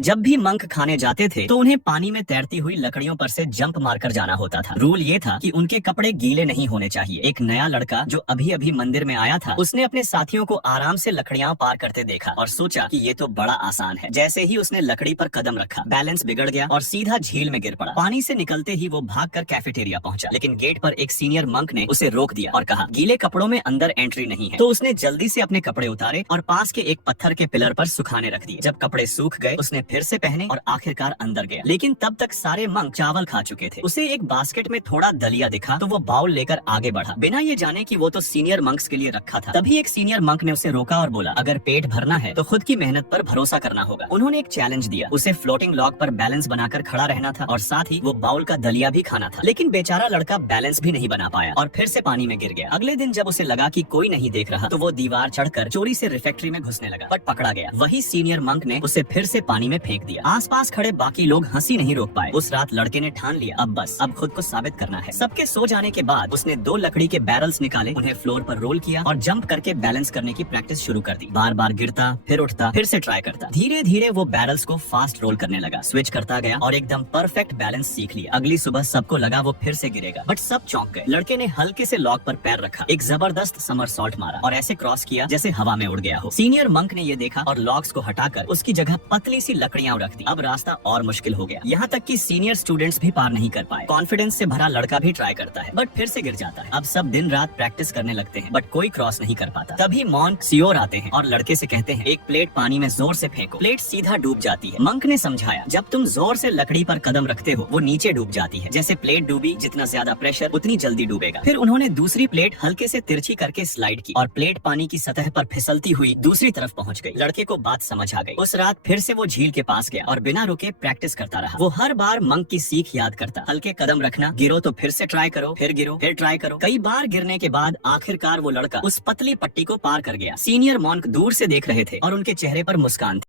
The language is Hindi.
जब भी मंक खाने जाते थे तो उन्हें पानी में तैरती हुई लकड़ियों पर से जंप मारकर जाना होता था। रूल ये था कि उनके कपड़े गीले नहीं होने चाहिए। एक नया लड़का जो अभी अभी मंदिर में आया था, उसने अपने साथियों को आराम से लकड़ियां पार करते देखा और सोचा कि ये तो बड़ा आसान है। जैसे ही उसने लकड़ी पर कदम रखा, बैलेंस बिगड़ गया और सीधा झील में गिर पड़ा। पानी से निकलते ही वो भागकर कैफेटेरिया पहुंचा, लेकिन गेट पर एक सीनियर मंक ने उसे रोक दिया और कहा, गीले कपड़ों में अंदर एंट्री नहीं है। तो उसने जल्दी से अपने कपड़े उतारे और पास के एक पत्थर के पिलर पर सुखाने रख दिए। जब कपड़े सूख गए, उसने फिर से पहने और आखिरकार अंदर गया। लेकिन तब तक सारे मंक चावल खा चुके थे। उसे एक बास्केट में थोड़ा दलिया दिखा तो वो बाउल लेकर आगे बढ़ा, बिना ये जाने कि वो तो सीनियर मंक्स के लिए रखा था। तभी एक सीनियर मंक ने उसे रोका और बोला, अगर पेट भरना है तो खुद की मेहनत पर भरोसा करना होगा। उन्होंने एक चैलेंज दिया, उसे फ्लोटिंग लॉग पर बैलेंस बनाकर खड़ा रहना था और साथ ही वो बाउल का दलिया भी खाना था। लेकिन बेचारा लड़का बैलेंस भी नहीं बना पाया और फिर से पानी में गिर गया। अगले दिन जब उसे लगा कि कोई नहीं देख रहा, तो वो दीवार चढ़कर चोरी से रिफेक्ट्री में घुसने लगा, बट पकड़ा गया। वही सीनियर मंक ने उसे फिर से पानी में फेंक दिया। आसपास खड़े बाकी लोग हंसी नहीं रोक पाए। उस रात लड़के ने ठान लिया, अब खुद को साबित करना है। सबके सो जाने के बाद उसने 2 लकड़ी के बैरल्स निकाले, उन्हें फ्लोर पर रोल किया और जंप करके बैलेंस करने की प्रैक्टिस शुरू कर दी। बार बार गिरता, फिर उठता, फिर से ट्राई करता। धीरे धीरे वो बैरल्स को फास्ट रोल करने लगा, स्विच करता गया और एकदम परफेक्ट बैलेंस सीख लिया। अगली सुबह सबको लगा वो फिर से गिरेगा, बट सब चौंक गए। लड़के ने हल्के से लॉक पर पैर रखा, एक जबरदस्त समरसॉल्ट मारा और ऐसे क्रॉस किया जैसे हवा में उड़ गया हो। सीनियर मंक ने ये देखा और लॉक्स को हटाकर उसकी जगह पतली सी लकड़ियां रख दी। अब रास्ता और मुश्किल हो गया, यहाँ तक कि सीनियर स्टूडेंट्स भी पार नहीं कर पाए। कॉन्फिडेंस से भरा लड़का भी ट्राई करता है, बट फिर से गिर जाता है। अब सब दिन रात प्रैक्टिस करने लगते हैं, बट कोई क्रॉस नहीं कर पाता। तभी मॉन्क सियोर आते हैं और लड़के से कहते हैं, एक प्लेट पानी में जोर से फेंको। प्लेट सीधा डूब जाती है। मंक ने समझाया, जब तुम जोर से लकड़ी पर कदम रखते हो, वो नीचे डूब जाती है। जैसे प्लेट डूबी, जितना ज्यादा प्रेशर उतनी जल्दी डूबेगा। फिर उन्होंने दूसरी प्लेट हल्के से तिरछी करके स्लाइड की और प्लेट पानी की सतह पर फिसलती हुई दूसरी तरफ पहुंच गई। लड़के को बात समझ आ गई। उस रात फिर से वो झील के पास गया और बिना रुके प्रैक्टिस करता रहा। वो हर बार मंक की सीख याद करता, हल्के कदम रखना, गिरो तो फिर से ट्राई करो, फिर गिरो, फिर ट्राई करो। कई बार गिरने के बाद आखिरकार वो लड़का उस पतली पट्टी को पार कर गया। सीनियर मॉन्क दूर से देख रहे थे और उनके चेहरे पर मुस्कान थी।